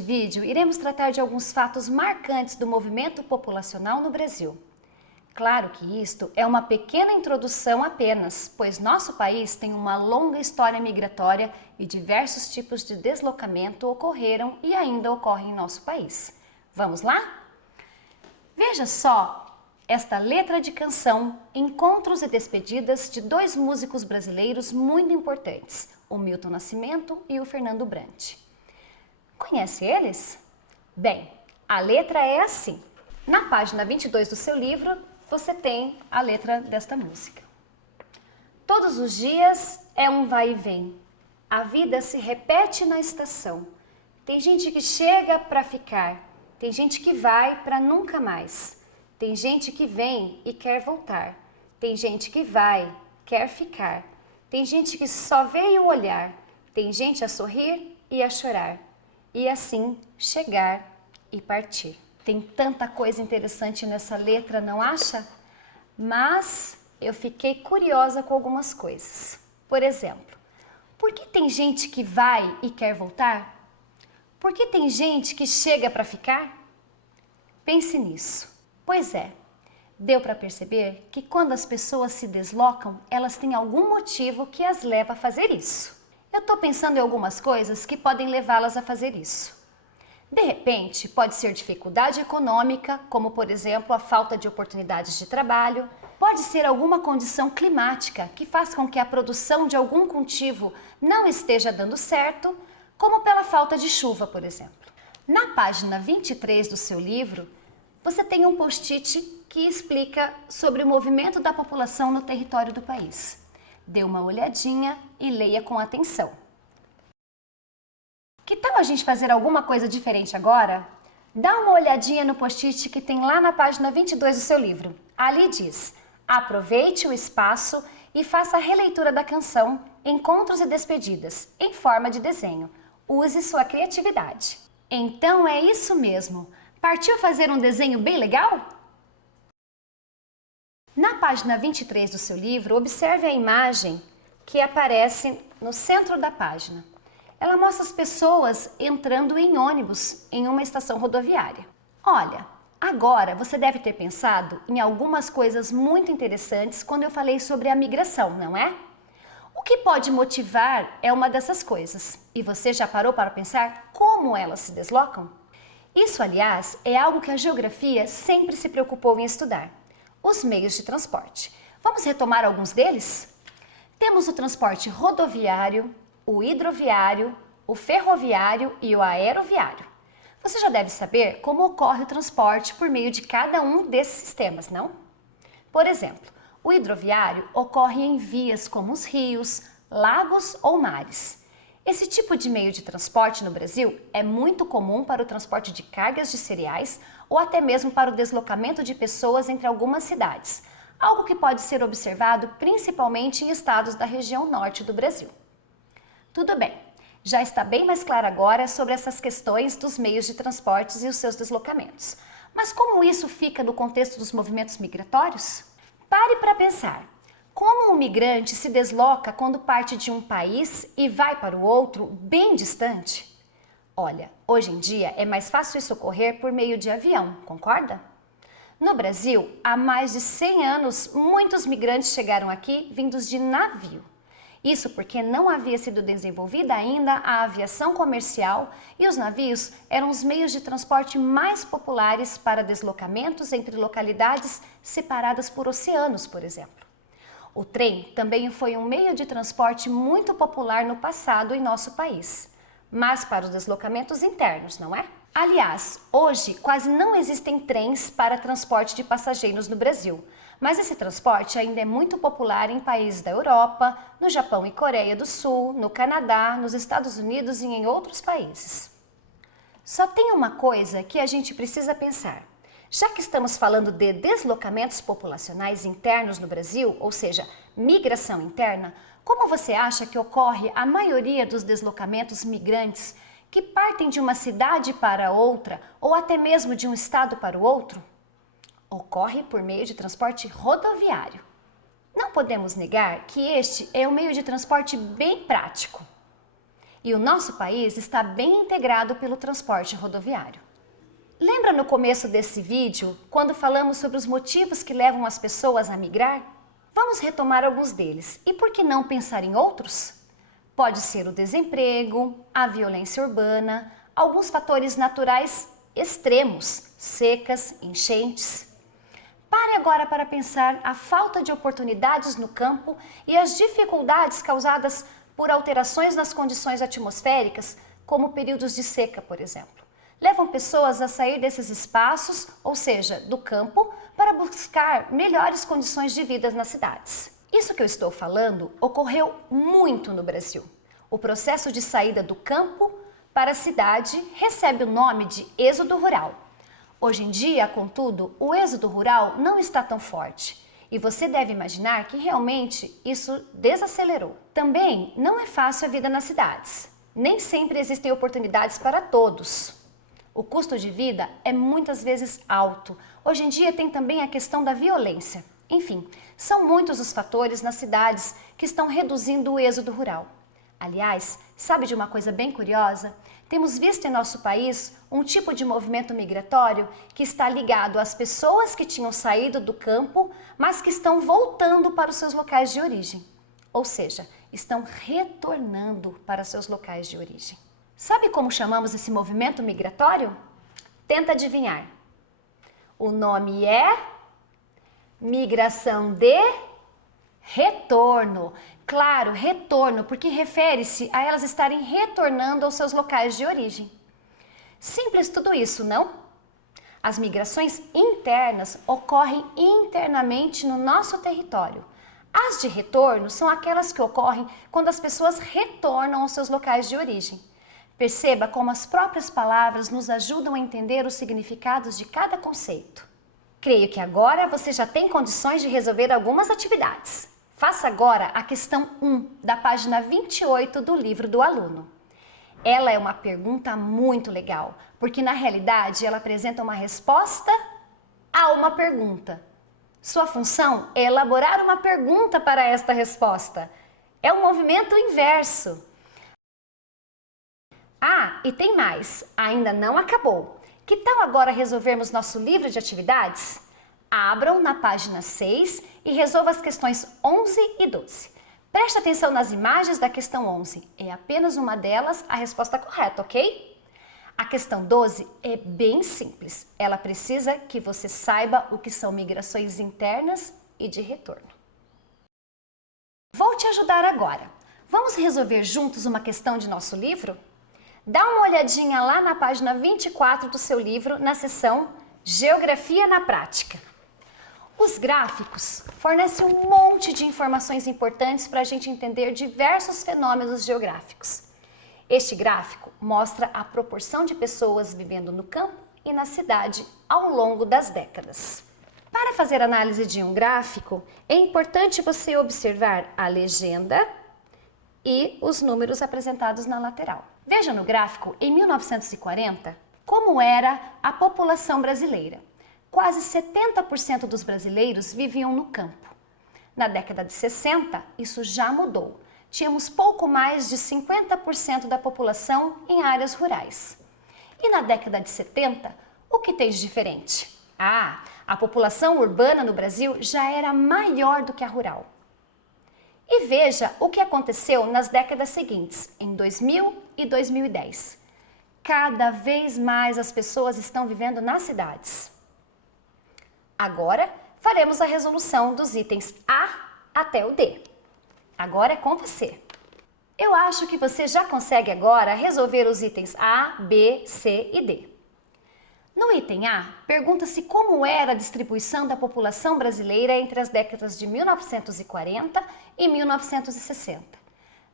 Neste vídeo, iremos tratar de alguns fatos marcantes do movimento populacional no Brasil. Claro que isto é uma pequena introdução apenas, pois nosso país tem uma longa história migratória e diversos tipos de deslocamento ocorreram e ainda ocorrem em nosso país. Vamos lá? Veja só esta letra de canção, encontros e despedidas de dois músicos brasileiros muito importantes, o Milton Nascimento e o Fernando Brant. Conhece eles? Bem, a letra é assim. Na página 22 do seu livro, você tem a letra desta música. Todos os dias é um vai e vem. A vida se repete na estação. Tem gente que chega para ficar. Tem gente que vai para nunca mais. Tem gente que vem e quer voltar. Tem gente que vai, quer ficar. Tem gente que só veio olhar. Tem gente a sorrir e a chorar. E assim chegar e partir. Tem tanta coisa interessante nessa letra, não acha? Mas eu fiquei curiosa com algumas coisas. Por exemplo, por que tem gente que vai e quer voltar? Por que tem gente que chega para ficar? Pense nisso. Pois é, deu para perceber que quando as pessoas se deslocam, elas têm algum motivo que as leva a fazer isso. Eu estou pensando em algumas coisas que podem levá-las a fazer isso. De repente, pode ser dificuldade econômica, como por exemplo a falta de oportunidades de trabalho. Pode ser alguma condição climática que faz com que a produção de algum cultivo não esteja dando certo, como pela falta de chuva, por exemplo. Na página 23 do seu livro, você tem um post-it que explica sobre o movimento da população no território do país. Dê uma olhadinha e leia com atenção. Que tal a gente fazer alguma coisa diferente agora? Dá uma olhadinha no post-it que tem lá na página 22 do seu livro. Ali diz: aproveite o espaço e faça a releitura da canção Encontros e Despedidas, em forma de desenho. Use sua criatividade. Então é isso mesmo. Partiu fazer um desenho bem legal? Na página 23 do seu livro, observe a imagem que aparece no centro da página. Ela mostra as pessoas entrando em ônibus em uma estação rodoviária. Olha, agora você deve ter pensado em algumas coisas muito interessantes quando eu falei sobre a migração, não é? O que pode motivar é uma dessas coisas. E você já parou para pensar como elas se deslocam? Isso, aliás, é algo que a geografia sempre se preocupou em estudar. Os meios de transporte. Vamos retomar alguns deles? Temos o transporte rodoviário, o hidroviário, o ferroviário e o aeroviário. Você já deve saber como ocorre o transporte por meio de cada um desses sistemas, não? Por exemplo, o hidroviário ocorre em vias como os rios, lagos ou mares. Esse tipo de meio de transporte no Brasil é muito comum para o transporte de cargas de cereais ou até mesmo para o deslocamento de pessoas entre algumas cidades, algo que pode ser observado principalmente em estados da região norte do Brasil. Tudo bem, já está bem mais claro agora sobre essas questões dos meios de transportes e os seus deslocamentos. Mas como isso fica no contexto dos movimentos migratórios? Pare para pensar. Como um migrante se desloca quando parte de um país e vai para o outro bem distante? Olha, hoje em dia é mais fácil isso ocorrer por meio de avião, concorda? No Brasil, há mais de 100 anos, muitos migrantes chegaram aqui vindos de navio. Isso porque não havia sido desenvolvida ainda a aviação comercial e os navios eram os meios de transporte mais populares para deslocamentos entre localidades separadas por oceanos, por exemplo. O trem também foi um meio de transporte muito popular no passado em nosso país, mas para os deslocamentos internos, não é? Aliás, hoje quase não existem trens para transporte de passageiros no Brasil, mas esse transporte ainda é muito popular em países da Europa, no Japão e Coreia do Sul, no Canadá, nos Estados Unidos e em outros países. Só tem uma coisa que a gente precisa pensar. Já que estamos falando de deslocamentos populacionais internos no Brasil, ou seja, migração interna, como você acha que ocorre a maioria dos deslocamentos migrantes que partem de uma cidade para outra ou até mesmo de um estado para o outro? Ocorre por meio de transporte rodoviário. Não podemos negar que este é um meio de transporte bem prático. E o nosso país está bem integrado pelo transporte rodoviário. Lembra no começo desse vídeo, quando falamos sobre os motivos que levam as pessoas a migrar? Vamos retomar alguns deles. E por que não pensar em outros? Pode ser o desemprego, a violência urbana, alguns fatores naturais extremos, secas, enchentes. Pare agora para pensar a falta de oportunidades no campo e as dificuldades causadas por alterações nas condições atmosféricas, como períodos de seca, por exemplo. Levam pessoas a sair desses espaços, ou seja, do campo, para buscar melhores condições de vida nas cidades. Isso que eu estou falando ocorreu muito no Brasil. O processo de saída do campo para a cidade recebe o nome de êxodo rural. Hoje em dia, contudo, o êxodo rural não está tão forte e você deve imaginar que realmente isso desacelerou. Também não é fácil a vida nas cidades. Nem sempre existem oportunidades para todos. O custo de vida é muitas vezes alto. Hoje em dia tem também a questão da violência. Enfim, são muitos os fatores nas cidades que estão reduzindo o êxodo rural. Aliás, sabe de uma coisa bem curiosa? Temos visto em nosso país um tipo de movimento migratório que está ligado às pessoas que tinham saído do campo, mas que estão voltando para os seus locais de origem. Ou seja, estão retornando para seus locais de origem. Sabe como chamamos esse movimento migratório? Tenta adivinhar. O nome é migração de retorno. Claro, retorno, porque refere-se a elas estarem retornando aos seus locais de origem. Simples tudo isso, não? As migrações internas ocorrem internamente no nosso território. As de retorno são aquelas que ocorrem quando as pessoas retornam aos seus locais de origem. Perceba como as próprias palavras nos ajudam a entender os significados de cada conceito. Creio que agora você já tem condições de resolver algumas atividades. Faça agora a questão 1 da página 28 do livro do aluno. Ela é uma pergunta muito legal, porque na realidade ela apresenta uma resposta a uma pergunta. Sua função é elaborar uma pergunta para esta resposta. É um movimento inverso. Ah, e tem mais, ainda não acabou. Que tal agora resolvermos nosso livro de atividades? Abram na página 6 e resolva as questões 11 e 12. Preste atenção nas imagens da questão 11. É apenas uma delas a resposta correta, ok? A questão 12 é bem simples. Ela precisa que você saiba o que são migrações internas e de retorno. Vou te ajudar agora. Vamos resolver juntos uma questão de nosso livro? Dá uma olhadinha lá na página 24 do seu livro, na seção Geografia na Prática. Os gráficos fornecem um monte de informações importantes para a gente entender diversos fenômenos geográficos. Este gráfico mostra a proporção de pessoas vivendo no campo e na cidade ao longo das décadas. Para fazer análise de um gráfico, é importante você observar a legenda e os números apresentados na lateral. Veja no gráfico, em 1940, como era a população brasileira. Quase 70% dos brasileiros viviam no campo. Na década de 60, isso já mudou. Tínhamos pouco mais de 50% da população em áreas rurais. E na década de 70, o que tem de diferente? Ah, a população urbana no Brasil já era maior do que a rural. E veja o que aconteceu nas décadas seguintes, em 2000 e 2010. Cada vez mais as pessoas estão vivendo nas cidades. Agora, faremos a resolução dos itens A até o D. Agora é com você. Eu acho que você já consegue agora resolver os itens A, B, C e D. No item A, pergunta-se como era a distribuição da população brasileira entre as décadas de 1940 e 1960.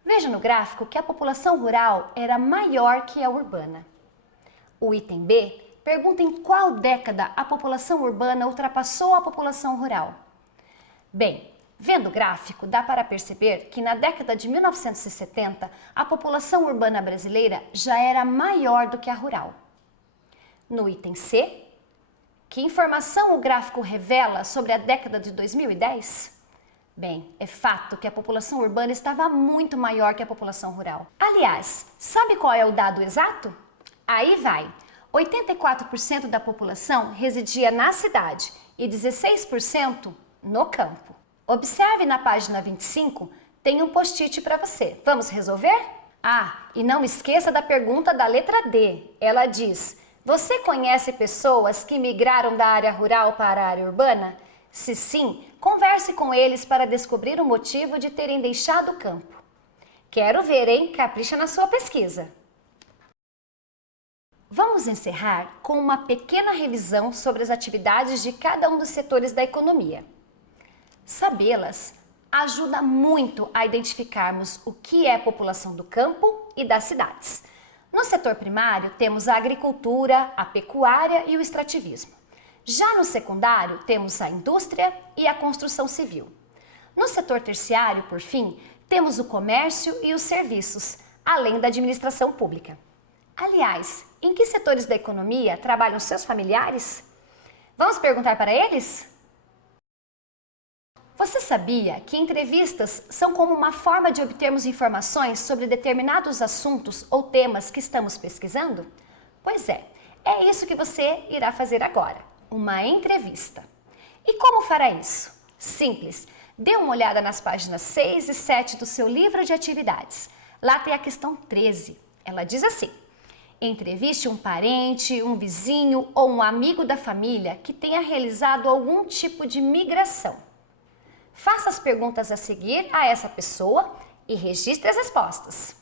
Veja no gráfico que a população rural era maior que a urbana. O item B pergunta em qual década a população urbana ultrapassou a população rural. Bem, vendo o gráfico, dá para perceber que na década de 1970 a população urbana brasileira já era maior do que a rural. No item C, que informação o gráfico revela sobre a década de 2010? Bem, é fato que a população urbana estava muito maior que a população rural. Aliás, sabe qual é o dado exato? Aí vai. 84% da população residia na cidade e 16% no campo. Observe na página 25, tem um post-it para você. Vamos resolver? Ah, e não esqueça da pergunta da letra D. Ela diz: você conhece pessoas que migraram da área rural para a área urbana? Se sim, converse com eles para descobrir o motivo de terem deixado o campo. Quero ver, hein? Capricha na sua pesquisa. Vamos encerrar com uma pequena revisão sobre as atividades de cada um dos setores da economia. Sabê-las ajuda muito a identificarmos o que é população do campo e das cidades. No setor primário, temos a agricultura, a pecuária e o extrativismo. Já no secundário, temos a indústria e a construção civil. No setor terciário, por fim, temos o comércio e os serviços, além da administração pública. Aliás, em que setores da economia trabalham seus familiares? Vamos perguntar para eles? Você sabia que entrevistas são como uma forma de obtermos informações sobre determinados assuntos ou temas que estamos pesquisando? Pois é isso que você irá fazer agora, uma entrevista. E como fará isso? Simples, dê uma olhada nas páginas 6 e 7 do seu livro de atividades. Lá tem a questão 13. Ela diz assim: entreviste um parente, um vizinho ou um amigo da família que tenha realizado algum tipo de migração. Faça as perguntas a seguir a essa pessoa e registre as respostas.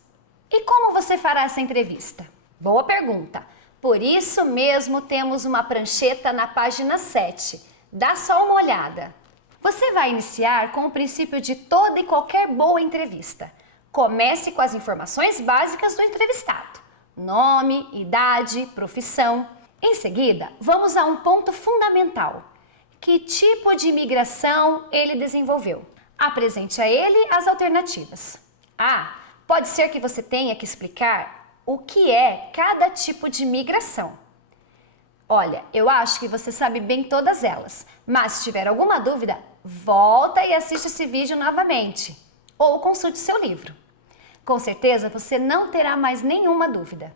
E como você fará essa entrevista? Boa pergunta! Por isso mesmo temos uma prancheta na página 7. Dá só uma olhada. Você vai iniciar com o princípio de toda e qualquer boa entrevista. Comece com as informações básicas do entrevistado: nome, idade, profissão. Em seguida, vamos a um ponto fundamental. Que tipo de migração ele desenvolveu? Apresente a ele as alternativas. Pode ser que você tenha que explicar o que é cada tipo de migração. Olha, eu acho que você sabe bem todas elas, mas se tiver alguma dúvida, volta e assiste esse vídeo novamente, ou consulte seu livro. Com certeza você não terá mais nenhuma dúvida.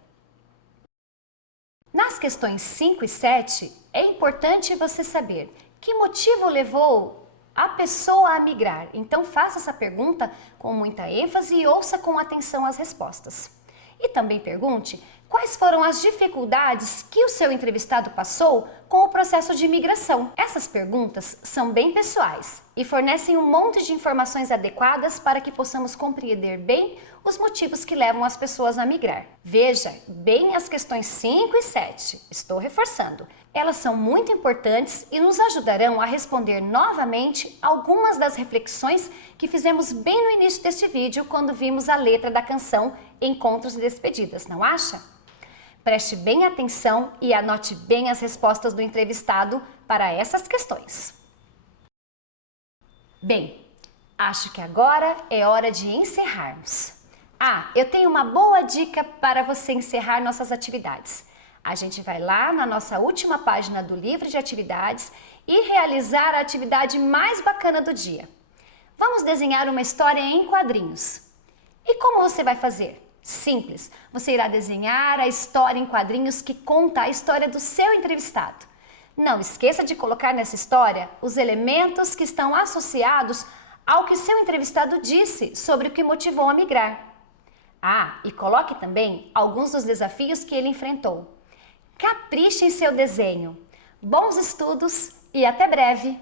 Nas questões 5 e 7, é importante você saber que motivo levou a pessoa a migrar. Então faça essa pergunta com muita ênfase e ouça com atenção as respostas. E também pergunte quais foram as dificuldades que o seu entrevistado passou com o processo de imigração. Essas perguntas são bem pessoais e fornecem um monte de informações adequadas para que possamos compreender bem os motivos que levam as pessoas a migrar. Veja bem as questões 5 e 7. Estou reforçando. Elas são muito importantes e nos ajudarão a responder novamente algumas das reflexões que fizemos bem no início deste vídeo quando vimos a letra da canção Encontros e Despedidas, não acha? Preste bem atenção e anote bem as respostas do entrevistado para essas questões. Bem, acho que agora é hora de encerrarmos. Eu tenho uma boa dica para você encerrar nossas atividades. A gente vai lá na nossa última página do livro de atividades e realizar a atividade mais bacana do dia. Vamos desenhar uma história em quadrinhos. E como você vai fazer? Simples, você irá desenhar a história em quadrinhos que conta a história do seu entrevistado. Não esqueça de colocar nessa história os elementos que estão associados ao que seu entrevistado disse sobre o que motivou a migrar. E coloque também alguns dos desafios que ele enfrentou. Capriche em seu desenho. Bons estudos e até breve!